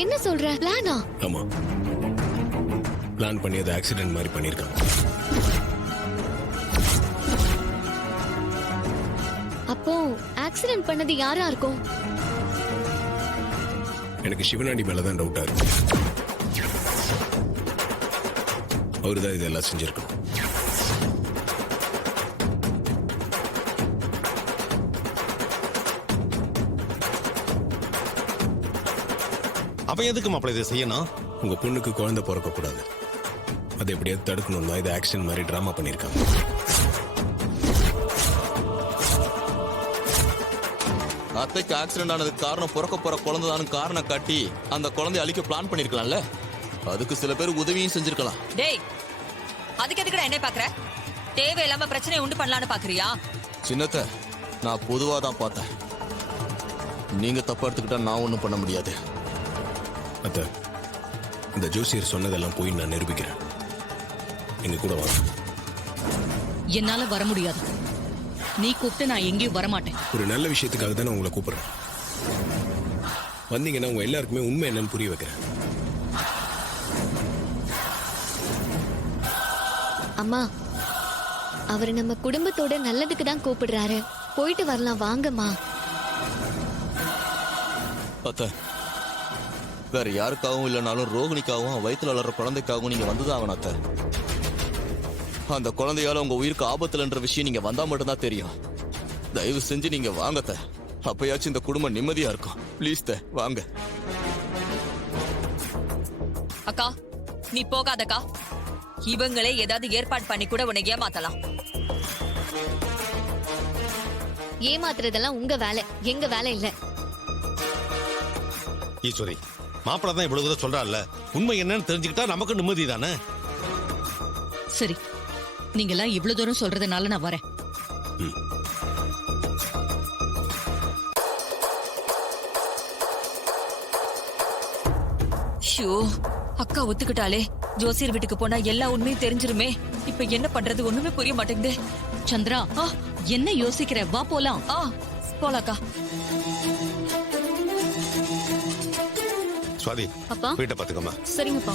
என்ன சொல்ற? பிளானா? ஆமா, பிளான் பண்ணி அது ஆக்சிடென்ட் மாதிரி பண்ணிருக்காங்க. அப்போ ஆக்சிடென்ட் பண்ணது யாரா இருக்கும்? எனக்கு சிவனாண்டி மேலதான் டவுட்டா இருக்கு. அவருதான் இதெல்லாம் செஞ்சிருக்கணும். அவன் எதுக்கு மாப்பிள்ள இதை செய்யணும்? உங்க பொண்ணுக்கு குழந்தை பிறக்க கூடாது, அதை எப்படியாவது தடுக்கணும் தான் இது ஆக்சிடென்ட் மாதிரி டிராமா பண்ணிருக்காங்க. அத்தைக்கு ஆக்சிடென்ட் ஆனதுக்கு காரணம் பிறக்க போற குழந்தைதானு காரணம் காட்டி அந்த குழந்தைய அழிக்க பிளான் பண்ணிருக்கலாம்ல. அதுக்கு சில பேர் உதவியும் செஞ்சிருக்கலாம். டேய், அதுக்கு எதுக்குடா என்ன பாக்குற? தேவையில்லாம பிரச்சனையை உண்டு பண்ணலான்னு பாக்குறியா? சின்னத்தை நான் பொதுவா தான் பார்த்தேன். நீங்க தப்பா எடுத்துக்கிட்டா நான் ஒண்ணும் பண்ண முடியாது. அத்த, இந்த ஜோசியர் சொன்னதெல்லாம் போய் நான் நிரூபிக்கிறேன். எங்க கூட வாங்க. என்னால வர முடியாது. நீ கூப்பிட்டு நான் எங்கேயும் வரமாட்டேன். ஒரு நல்ல விஷயத்துக்காக தான் நான் உங்களை கூப்பிடுறேன். வந்தீங்கன்னா உங்க எல்லாருக்குமே உண்மை என்னன்னு புரிய வைக்கிறேன். அம்மா, அவர் நம்ம குடும்பத்தோட நல்லதுக்கு தான் கூப்பிடுறாரு. போயிட்டு வரலாம், வாங்கம்மா. அத்தை, வேற யாருக்காகவும் இல்லைனாலும் ரோகிணிக்காகவும் வயிற்றுல வளர்ற குழந்தைக்காகவும் நீங்க வந்துதான் ஆகணும் அத்தை. அந்த குழந்தையால உங்க உயிருக்கு ஆபத்துலன்ற விஷயம் நீங்க வந்தா மட்டும்தான் தெரியும். தயவு செஞ்சு நீங்க வாங்கத்த. அப்பயாச்சும் இந்த குடும்பம் நிம்மதியா இருக்கும். ப்ளீஸ் த வாங்க. அக்கா, நீ போகாதக்கா. இவங்களே ஏதாவது ஏற்பாடு பண்ணி கூட உன்னை ஏமாத்தலாம். ஏமாத்துறதெல்லாம் உங்க வேலை, எங்க வேலை இல்ல. ஈஸ்வரி, மாப்பிள்ள தான் இவ்வளவு தூரம் சொல்றான்ல, உண்மை என்னன்னு தெரிஞ்சுக்கிட்டா நமக்கு நிம்மதி தானே. சரி, நீங்க எல்லாம் இவ்வளவு தூரம் சொல்றதுனால நான் வரேன். ஷோ, அக்கா ஒத்துக்கிட்டாலே. ஜோசியர் வீட்டுக்கு போனா எல்லா உண்மையும் தெரிஞ்சிருமே. இப்ப என்ன பண்றது ஒண்ணுமே புரிய மாட்டேங்குது. சந்திரா, என்ன யோசிக்கிற? வா போலாம். போலாக்கா. சுவாதி, அப்பா. வீட்டை பாத்துக்கம்மா. சரிங்கப்பா.